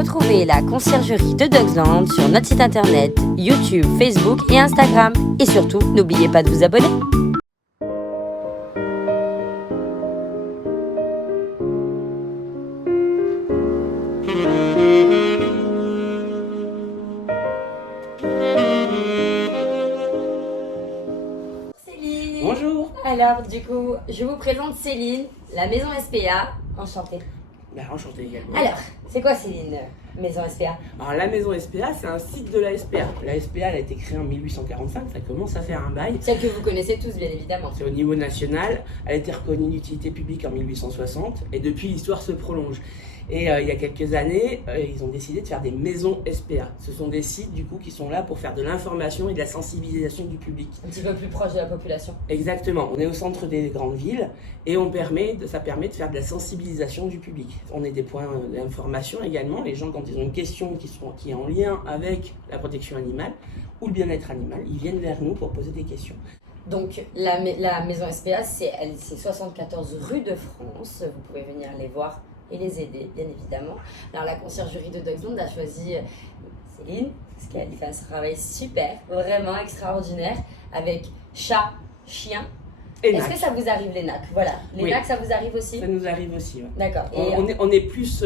Retrouvez la conciergerie de Dogsland sur notre site internet, YouTube, Facebook et Instagram. Et surtout, n'oubliez pas de vous abonner. Céline. Bonjour. Alors, du coup, je vous présente Céline, la maison SPA. Enchantée. Enchanté également. Alors, c'est quoi Céline, maison SPA? Alors la maison SPA, c'est un site de la SPA. La SPA, elle a été créée en 1845, ça commence à faire un bail. Celle que vous connaissez tous, bien évidemment. C'est au niveau national, elle a été reconnue d'utilité publique en 1860 et depuis l'histoire se prolonge. Et il y a quelques années, ils ont décidé de faire des maisons SPA. Ce sont des sites du coup qui sont là pour faire de l'information et de la sensibilisation du public. Un petit peu plus proche de la population. Exactement, on est au centre des grandes villes et ça permet de faire de la sensibilisation du public. On est des points d'information également. Les gens, quand ils ont une question qui est en lien avec la protection animale ou le bien-être animal, ils viennent vers nous pour poser des questions. Donc la maison SPA, c'est 74 rue de France. Vous pouvez venir les voir et les aider, bien évidemment. Alors la conciergerie de Dogsland a choisi Céline, parce qu'elle fait un travail super, vraiment extraordinaire, avec chat, chien. Est-ce que ça vous arrive les NAC? Voilà, les NAC, ça vous arrive aussi? Ça nous arrive aussi, ouais. D'accord. On est plus,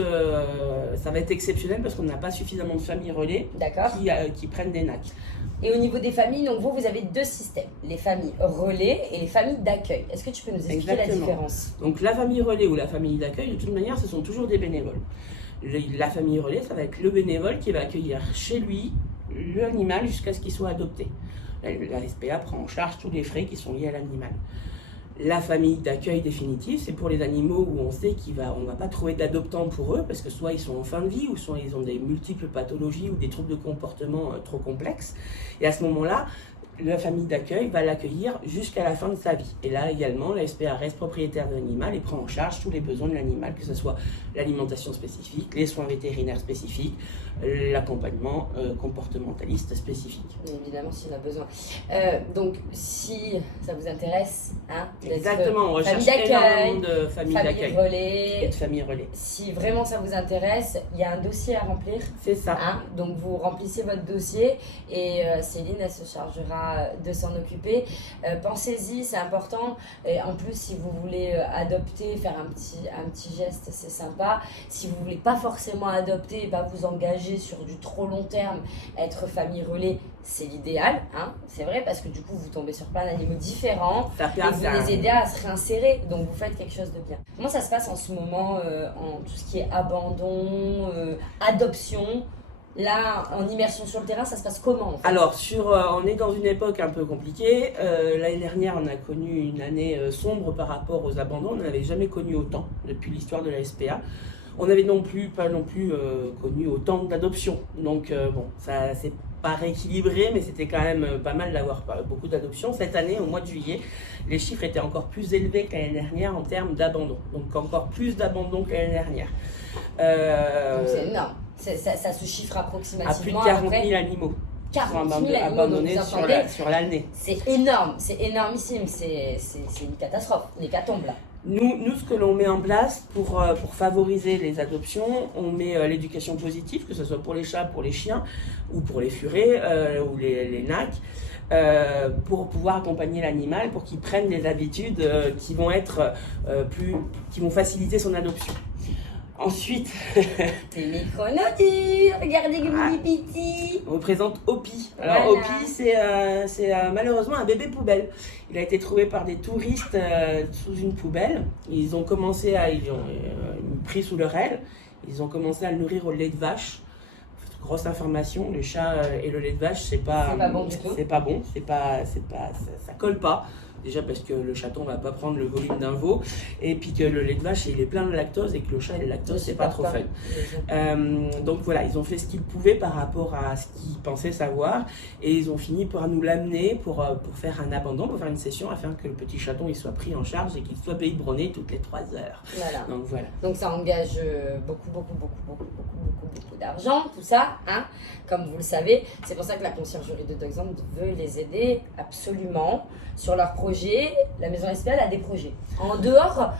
ça va être exceptionnel parce qu'on n'a pas suffisamment de familles relais qui prennent des NAC. Et au niveau des familles, donc vous avez deux systèmes, les familles relais et les familles d'accueil. Est-ce que tu peux nous expliquer la différence? Donc la famille relais ou la famille d'accueil, de toute manière, ce sont toujours des bénévoles. La famille relais, ça va être le bénévole qui va accueillir chez lui l'animal jusqu'à ce qu'il soit adopté. La SPA prend en charge tous les frais qui sont liés à l'animal. La famille d'accueil définitive, c'est pour les animaux où on sait qu'on ne va pas trouver d'adoptant pour eux, parce que soit ils sont en fin de vie, ou soit ils ont des multiples pathologies ou des troubles de comportement trop complexes. Et à ce moment-là, la famille d'accueil va l'accueillir jusqu'à la fin de sa vie. Et là également, la SPA reste propriétaire de l'animal et prend en charge tous les besoins de l'animal, que ce soit l'alimentation spécifique, les soins vétérinaires spécifiques, l'accompagnement comportementaliste spécifique. Bien évidemment, s'il en a besoin. Donc, si ça vous intéresse, exactement, on recherche énormément de familles d'accueil relais, et de familles relais. Si vraiment ça vous intéresse, il y a un dossier à remplir. C'est ça. Donc, vous remplissez votre dossier et Céline, elle se chargera de s'en occuper. Pensez-y, c'est important. Et en plus, si vous voulez adopter, faire un petit geste, c'est sympa. Si vous voulez pas forcément adopter et pas vous engager sur du trop long terme, être famille relais, c'est l'idéal, c'est vrai, parce que du coup vous tombez sur plein d'animaux différents et vous les aidez à se réinsérer, donc vous faites quelque chose de bien. Comment ça se passe en ce moment en tout ce qui est abandon, adoption? Là, en immersion sur le terrain, ça se passe comment en fait? Alors, on est dans une époque un peu compliquée. L'année dernière, on a connu une année sombre par rapport aux abandons. On n'avait jamais connu autant depuis l'histoire de la SPA. On n'avait pas non plus connu autant d'adoptions. Donc, ça c'est pas rééquilibré, mais c'était quand même pas mal d'avoir beaucoup d'adoptions. Cette année, au mois de juillet, les chiffres étaient encore plus élevés que l'année dernière en termes d'abandon. Donc, encore plus d'abandon que l'année dernière. Donc, c'est énorme. Ça se chiffre approximativement à plus de 40 000 animaux. 40 000 animaux abandonnés sur l'année. C'est énorme, c'est énormissime, c'est une catastrophe, l'hécatombe là. Nous, ce que l'on met en place pour favoriser les adoptions, on met l'éducation positive, que ce soit pour les chats, pour les chiens, ou pour les furets, ou les NAC, pour pouvoir accompagner l'animal, pour qu'il prenne des habitudes qui vont qui vont faciliter son adoption. Ensuite, les micronodus, regardez que mini petit. On présente Hopi. Alors Hopi, c'est malheureusement un bébé poubelle. Il a été trouvé par des touristes sous une poubelle. Ils ont pris sous leur aile. Ils ont commencé à le nourrir au lait de vache. Grosse information, le chat et le lait de vache, c'est pas bon du tout. C'est pas bon, ça colle pas. Déjà parce que le chaton va pas prendre le volume d'un veau, et puis que le lait de vache il est plein de lactose et que le chat et le lactose c'est pas trop fun. Donc voilà, ils ont fait ce qu'ils pouvaient par rapport à ce qu'ils pensaient savoir, et ils ont fini par nous l'amener pour faire un abandon, pour faire une session afin que le petit chaton il soit pris en charge et qu'il soit biberonné toutes les 3 heures. Voilà. Donc voilà. Donc ça engage beaucoup d'argent. d'argent, tout ça, hein, comme vous le savez. C'est pour ça que la conciergerie de Dogs and veut les aider absolument sur leurs projets. La maison SPA a des projets. En dehors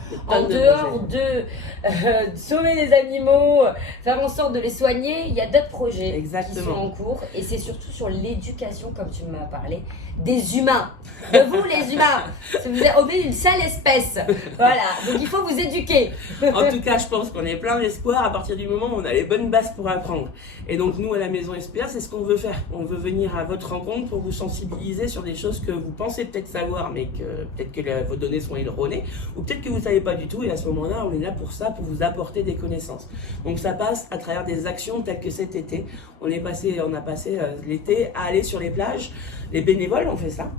de sauver les animaux, faire en sorte de les soigner, il y a d'autres projets qui sont en cours. Et c'est surtout sur l'éducation, comme tu m'as parlé, des humains. De vous, les humains. Vous êtes une sale espèce. Voilà. Donc il faut vous éduquer. En tout cas, je pense qu'on est plein d'espoir à partir du moment où on a les bonnes bases pour apprendre. Et donc nous, à la maison SPA, c'est ce qu'on veut faire. On veut venir à votre rencontre pour vous sensibiliser sur des choses que vous pensez peut-être savoir, mais que peut-être que vos données sont erronées, ou peut-être que vous ne savez pas du tout. Et à ce moment-là, on est là pour ça, pour vous apporter des connaissances. Donc ça passe à travers des actions telles que cet été. On a passé l'été à aller sur les plages. Les bénévoles ont fait ça.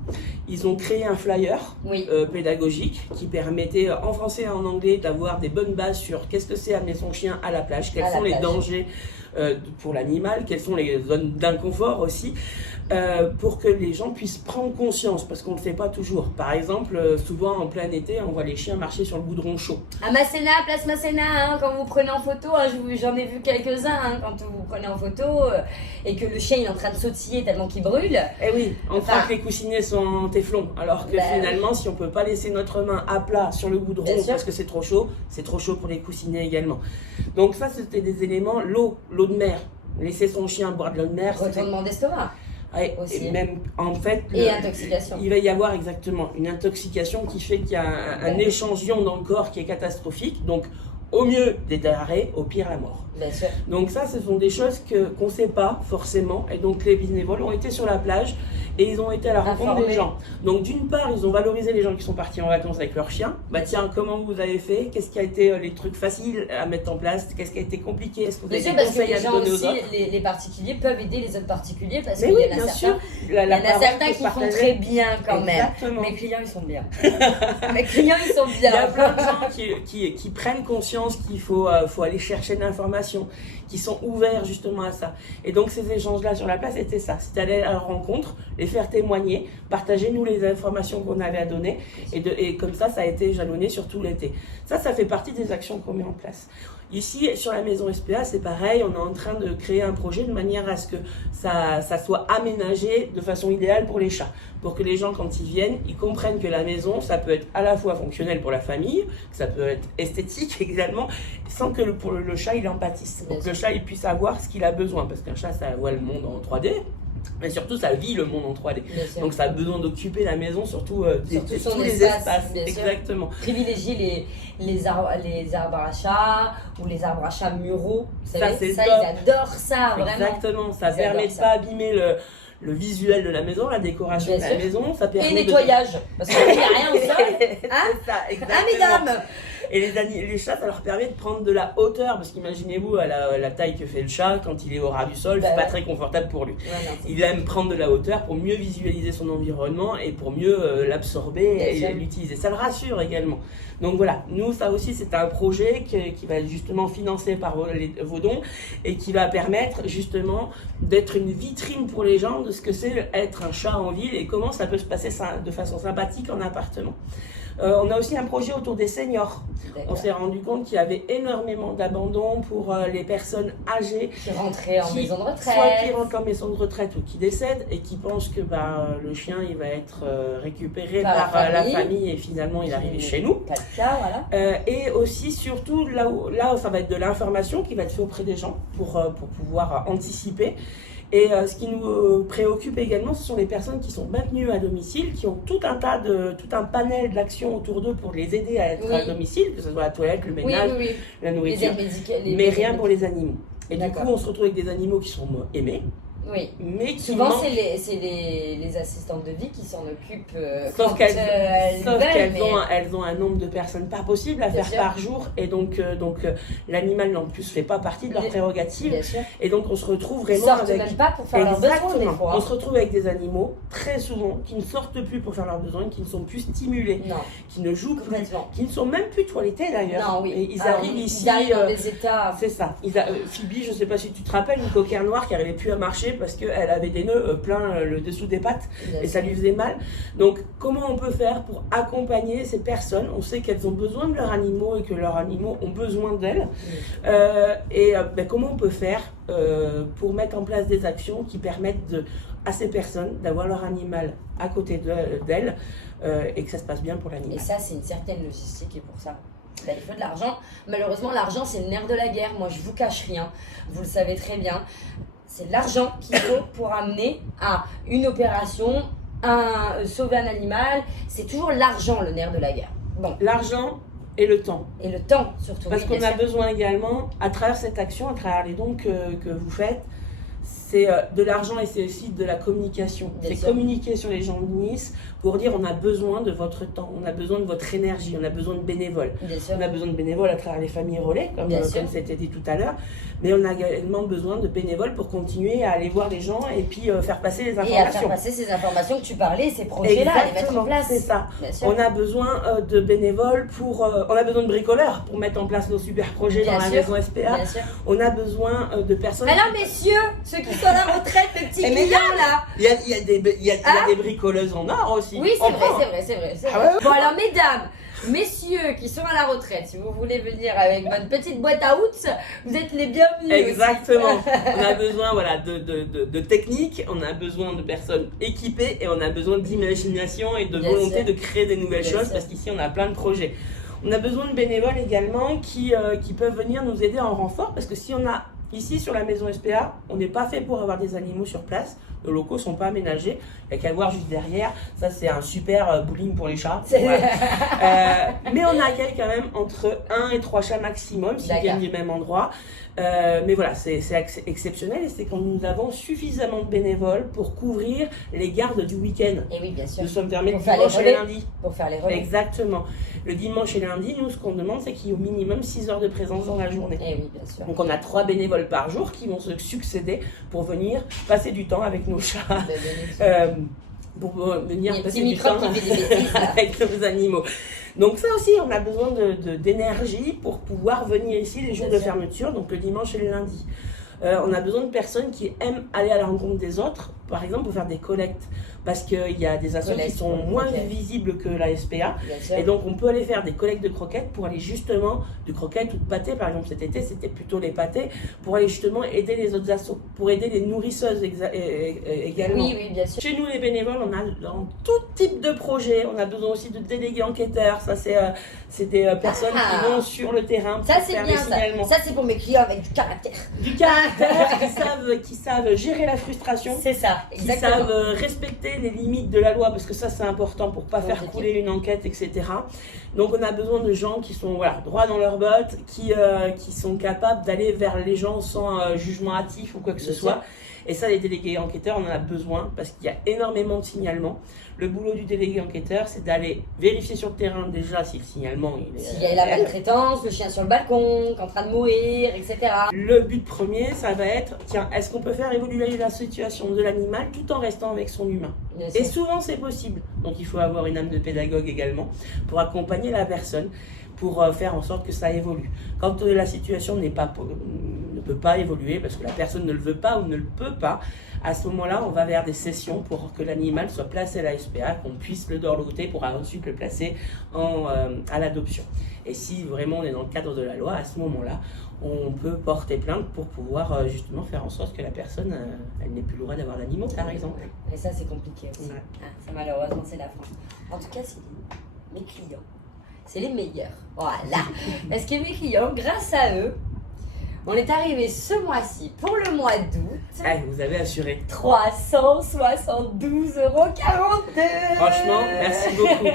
Ils ont créé un flyer pédagogique qui permettait en français et en anglais d'avoir des bonnes bases sur qu'est-ce que c'est amener son chien à la plage, quels sont les dangers pour l'animal, quelles sont les zones d'inconfort aussi, pour que les gens puissent prendre conscience, parce qu'on ne le sait pas toujours. Par exemple, souvent en plein été, on voit les chiens marcher sur le goudron chaud. À Masséna, place Masséna, hein, quand vous prenez en photo, hein, j'en ai vu quelques-uns, hein, quand vous prenez en photo et que le chien il est en train de sautiller tellement qu'il brûle. Eh oui, on croit que les coussinets sont en téflon, alors que finalement, si on ne peut pas laisser notre main à plat sur le goudron parce que c'est trop chaud pour les coussinets également. Donc ça, c'était des éléments, l'eau de mer. Laisser son chien boire de l'eau de mer. Retournement d'estomac. Et même en fait, intoxication. Il va y avoir exactement une intoxication qui fait qu'il y a un échange d'ions dans le corps qui est catastrophique. Donc au mieux des diarrhées, au pire la mort. Bien sûr. Donc ça, ce sont des choses qu'on ne sait pas forcément. Et donc les bénévoles ont été sur la plage et ils ont été à la rencontre des gens. Donc d'une part, ils ont valorisé les gens qui sont partis en vacances avec leurs chiens. Bah tiens, comment vous avez fait? Qu'est-ce qui a été les trucs faciles à mettre en place? Qu'est-ce qui a été compliqué? Est-ce que vous avez des conseils à donner aux autres? Les particuliers peuvent aider les autres particuliers parce qu'il y en a certains, qui font très bien quand même. Mes clients, ils sont bien. Mes clients, ils sont bien. Il y a plein de gens qui prennent conscience qu'il faut aller chercher de l'information, qui sont ouverts justement à ça. Et donc ces échanges-là sur la place, c'était ça. C'était aller à leur rencontre, les faire témoigner, partager nous les informations qu'on avait à donner. Et comme ça, ça a été jalonné sur tout l'été. Ça fait partie des actions qu'on met en place. Ici, sur la maison SPA, c'est pareil, on est en train de créer un projet de manière à ce que ça soit aménagé de façon idéale pour les chats. Pour que les gens, quand ils viennent, ils comprennent que la maison, ça peut être à la fois fonctionnel pour la famille, ça peut être esthétique également, sans que pour le chat, il en pâtisse. Pour que le chat, il puisse avoir ce qu'il a besoin. Parce qu'un chat, ça voit le monde en 3D. Mais surtout, ça vit le monde en 3D. Donc, ça a besoin d'occuper la maison, surtout tous les espaces. Exactement. Privilégier les arbres à chat ou les arbres à chat muraux. Vous savez, ils adorent ça, vraiment. Exactement. Ça permet de ne pas abîmer le visuel de la maison, la décoration de la maison. Ça permet nettoyage. Parce qu'il n'y a rien au sol. Hein? C'est ça, exactement. Ah, mesdames! Et les chats, ça leur permet de prendre de la hauteur, parce qu'imaginez-vous à la taille que fait le chat, quand il est au ras du sol, c'est pas très confortable pour lui. Il aime prendre de la hauteur pour mieux visualiser son environnement et pour mieux l'absorber et l'utiliser. Ça le rassure également. Donc voilà, nous ça aussi c'est un projet qui va être justement financé par vos dons et qui va permettre justement d'être une vitrine pour les gens de ce que c'est être un chat en ville et comment ça peut se passer de façon sympathique en appartement. On a aussi un projet autour des seniors. On s'est rendu compte qu'il y avait énormément d'abandon pour les personnes âgées qui rentraient en maison de retraite, soit qui rentrent en maison de retraite ou qui décèdent et qui pensent que le chien il va être récupéré par la famille et finalement il arrive chez nous. Pas le cas, voilà. Et aussi surtout là où ça va être de l'information qui va être fait auprès des gens pour pouvoir anticiper. Et ce qui nous préoccupe également, ce sont les personnes qui sont maintenues à domicile, qui ont tout un panel d'actions autour d'eux pour les aider à être à domicile, que ce soit la toilette, le ménage, la nourriture, mais rien pour les animaux. Et du coup, on se retrouve avec des animaux qui sont aimés. Oui, mais souvent c'est les assistantes de vie qui s'en occupent sauf qu'elles ont un nombre de personnes pas possible à faire par jour et donc l'animal en plus fait pas partie de leur prérogative et donc on se retrouve vraiment avec même pas pour faire leurs besoins des fois. On se retrouve avec des animaux très souvent qui ne sortent plus pour faire leurs besoins, qui ne sont plus stimulés, qui ne jouent plus, qui ne sont même plus toilettés d'ailleurs. Et ils arrivent ici dans des états. C'est ça. Phoebe, je sais pas si tu te rappelles, une coquère noire qui arrivait plus à marcher parce qu'elle avait des nœuds plein le dessous des pattes Bien et ça lui faisait mal. Donc comment on peut faire pour accompagner ces personnes? On sait qu'elles ont besoin de leurs animaux et que leurs animaux ont besoin d'elles. Comment on peut faire pour mettre en place des actions qui permettent à ces personnes d'avoir leur animal à côté d'elles et que ça se passe bien pour l'animal. Et ça, c'est une certaine logistique et pour ça, il faut de l'argent. Malheureusement, l'argent, c'est le nerf de la guerre. Moi, je vous cache rien. Vous le savez très bien. C'est l'argent qu'il faut pour amener à une opération, sauver un animal. C'est toujours l'argent, le nerf de la guerre. Bon. L'argent et le temps. Et le temps, surtout. Parce qu'on a besoin également, à travers cette action, à travers les dons que vous faites, c'est de l'argent et c'est aussi de la communication. C'est communiquer sur les gens de Nice pour dire on a besoin de votre temps, on a besoin de votre énergie, on a besoin de bénévoles. On a besoin de bénévoles à travers les familles relais, comme c'était dit tout à l'heure, mais on a également besoin de bénévoles pour continuer à aller voir les gens et puis faire passer les informations. Et à faire passer ces informations que tu parlais, ces projets-là, à les mettre en place. C'est ça. On a besoin de bénévoles on a besoin de bricoleurs pour mettre en place nos super projets dans la maison SPA. On a besoin de personnes. Alors messieurs, ceux qui sont à la retraite, les petits clients là. Il y a des bricoleuses en or aussi. Oui, c'est vrai. Bon alors mesdames, messieurs qui sont à la retraite, si vous voulez venir avec votre petite boîte à outils, vous êtes les bienvenus. Exactement. On a besoin de techniques, on a besoin de personnes équipées et on a besoin d'imagination et de volonté de créer des nouvelles choses parce qu'ici on a plein de projets. On a besoin de bénévoles également qui peuvent venir nous aider en renfort parce que si on a ici sur la maison SPA, on n'est pas fait pour avoir des animaux sur place. Nos locaux ne sont pas aménagés. Il n'y a qu'à voir juste derrière. Ça, c'est un super bowling pour les chats. Voilà. Mais on accueille quand même entre 1 et 3 chats maximum s'ils viennent du même endroit. Mais voilà, c'est exceptionnel et c'est quand nous avons suffisamment de bénévoles pour couvrir les gardes du week-end. Et oui, bien sûr. Nous sommes fermés dimanche et lundi. Pour faire les relais. Exactement. Le dimanche et lundi, nous, ce qu'on demande, c'est qu'il y ait au minimum 6 heures de présence dans la journée. Et oui, bien sûr. Donc on a 3 bénévoles par jour qui vont se succéder pour venir passer du temps avec nos chats. Pour venir passer du temps avec nos animaux. Donc ça aussi, on a besoin d'énergie pour pouvoir venir ici les jours de fermeture, donc le dimanche et le lundi. On a besoin de personnes qui aiment aller à la rencontre des autres, par exemple pour faire des collectes, parce qu'il y a des associations qui sont moins visibles que la SPA, et donc on peut aller faire des collectes de croquettes pour aller justement, de croquettes ou de pâtés, par exemple cet été c'était plutôt les pâtés, pour aller justement aider les autres assos, pour aider les nourrisseuses également. Oui, bien sûr. Chez nous les bénévoles, on a dans tout type de projet, on a besoin aussi de délégués enquêteurs, ça c'est des personnes qui vont sur le terrain pour ça, c'est faire bien, des signalements. Ça c'est pour mes clients avec du caractère. Du caractère, qui savent gérer la frustration. C'est ça, exactement. Qui savent respecter les limites de la loi, parce que ça c'est important pour pas faire couler une enquête, etc. Donc on a besoin de gens qui sont droits dans leurs bottes, qui sont capables d'aller vers les gens sans jugement hâtif ou quoi que ce soit. Et ça, les délégués enquêteurs, on en a besoin parce qu'il y a énormément de signalements. Le boulot du délégué enquêteur, c'est d'aller vérifier sur le terrain déjà si le signalement s'il y a la maltraitance, le chien sur le balcon, en train de mourir, etc. Le but premier, ça va être, tiens, est-ce qu'on peut faire évoluer la situation de l'animal tout en restant avec son humain? Et souvent, c'est possible. Donc, il faut avoir une âme de pédagogue également pour accompagner la personne, pour faire en sorte que ça évolue. Quand la situation ne peut pas évoluer parce que la personne ne le veut pas ou ne le peut pas, à ce moment-là, on va vers des sessions pour que l'animal soit placé à la SPA, qu'on puisse le dorloter pour ensuite le placer à l'adoption. Et si vraiment on est dans le cadre de la loi, à ce moment-là, on peut porter plainte pour pouvoir justement faire en sorte que la personne, elle n'ait plus le droit d'avoir d'animaux, par exemple. Et ça, c'est compliqué aussi. Ça, malheureusement, c'est la France. En tout cas, Céline, mes clients, c'est les meilleurs. Voilà. Parce que mes clients, grâce à eux, on est arrivé ce mois-ci pour le mois d'août. Vous avez assuré. 372,42 €. Franchement, merci beaucoup.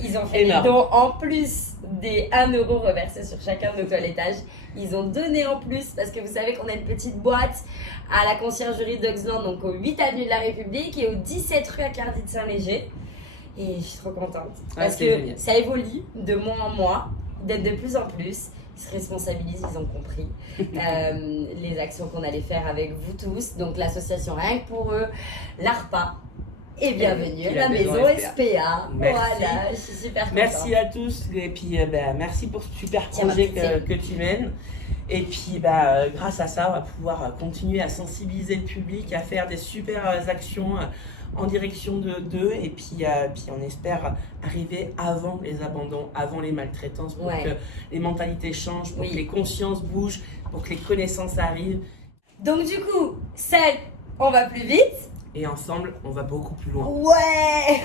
Ils ont fait des dons en plus des 1 € reversés sur chacun de nos toilettages. Ils ont donné en plus parce que vous savez qu'on a une petite boîte à la conciergerie d'Oxland, donc au 8 avenue de la République et au 17 rue Accardy de Saint-Léger. Et je suis trop contente parce que génial. Ça évolue de mois en mois, d'être de plus en plus. Ils se responsabilisent, ils ont compris les actions qu'on allait faire avec vous tous. Donc l'association Rien que pour eux, l'ARPA et bienvenue à la maison SPA. Voilà, je suis super contente. Merci à tous et puis merci pour ce super projet que tu mènes. Et puis grâce à ça, on va pouvoir continuer à sensibiliser le public, à faire des super actions en direction d'eux et puis on espère arriver avant les abandons, avant les maltraitances pour que les mentalités changent, pour que les consciences bougent, pour que les connaissances arrivent. Donc du coup, seul, on va plus vite. Et ensemble, on va beaucoup plus loin. Ouais.